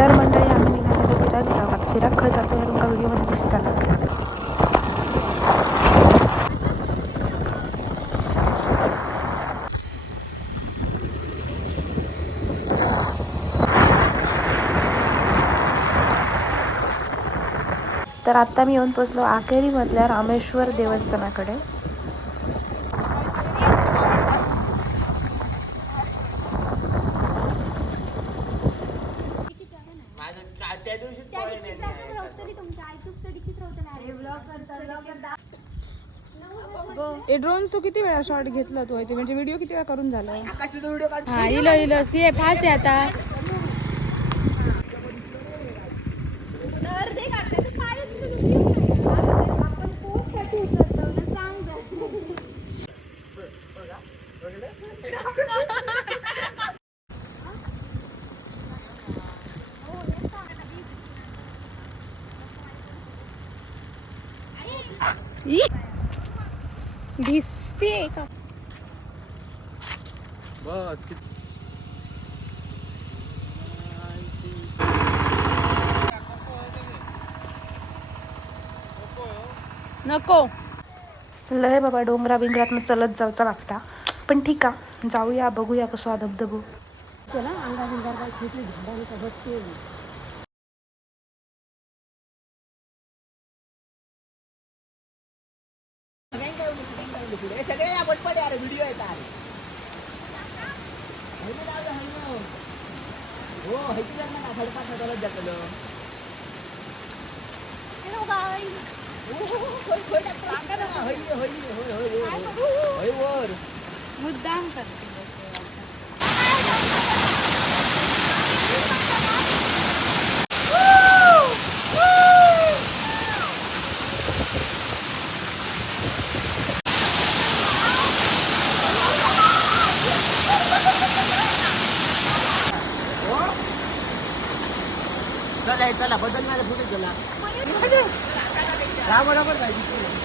तर मंडळी आम्ही निघालेलो फिराक जाऊ. आता फिराक खरं जातो हे तुमका व्हिडिओमध्ये दिसताना. तर आत्ता मी येऊन पोचलो आकेरीमधल्या रामेश्वर देवस्थानाकडे. ड्रोन किती वेळा शॉट घेतला तू इथे, म्हणजे व्हिडिओ किती वेळा करून झाला? हा इलो सी फास्ट आहे आता. दिसते का बस नको लय बाबा, डोंगरा बिंगरात चलत जाऊचा लागता, पण ठीक आहे जाऊया, बघूया कसं धबधबो. मुद्दाम करते. चला बदलणार पुढे गेला.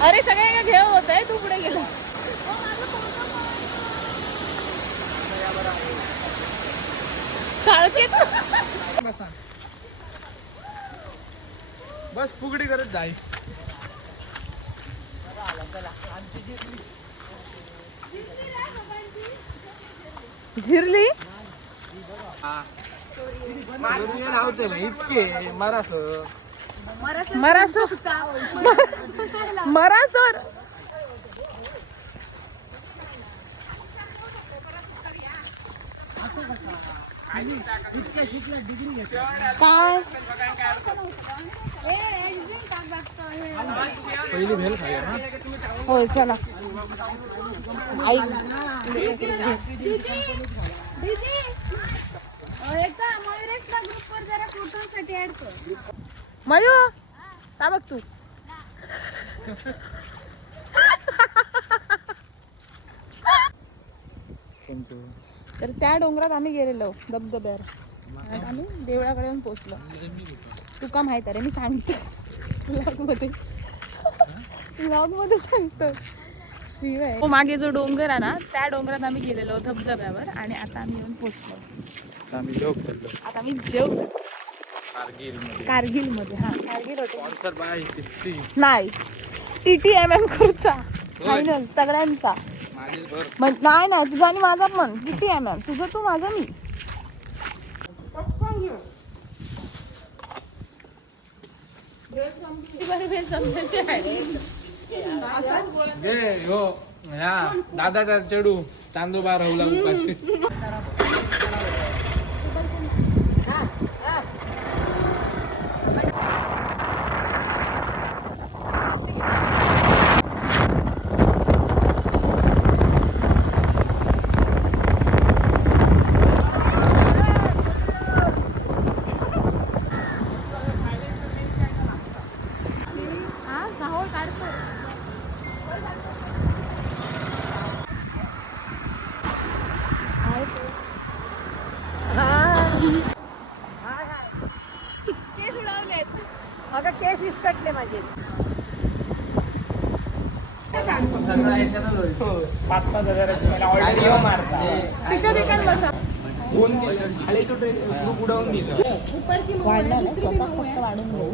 अरे सगळे घेऊ होत आहे, तू पुढे गेला. बस फुगडी करत जाय. झिरली इतके मरासर मरासर काय पहिली भेल खाऊया ना. होय चला. मयू का बघ तू. तर त्या डोंगरात आम्ही गेलेलो धबधब्यावर, आम्ही देवळाकडे येऊन पोचलो. तुका माहित आहे, मी सांगते व्लॉग मध्ये सांगतो. शिवाय मागे जो डोंगर आहे ना, त्या डोंगरात आम्ही गेलेलो धबधब्यावर, आणि आता आम्ही येऊन पोचलो. आम्ही जोग चाललो आता आम्ही जेव कारगिल मध्ये. हा कारगिल होते नाही, TTMM खुर्चा फायनल सगळ्यांचा. नाही नाही, तुझा आणि माझा पण TTMM, तुझं तू माझं मी. दादाचा चेडू चांदोबा राहुला उपाशी. केस विस्कटले माझे. $5,000 ऑर्डर मारता. तिच्या ठिकाणी बसा. वाढला नाही, स्वतः फक्त वाढून घेऊ.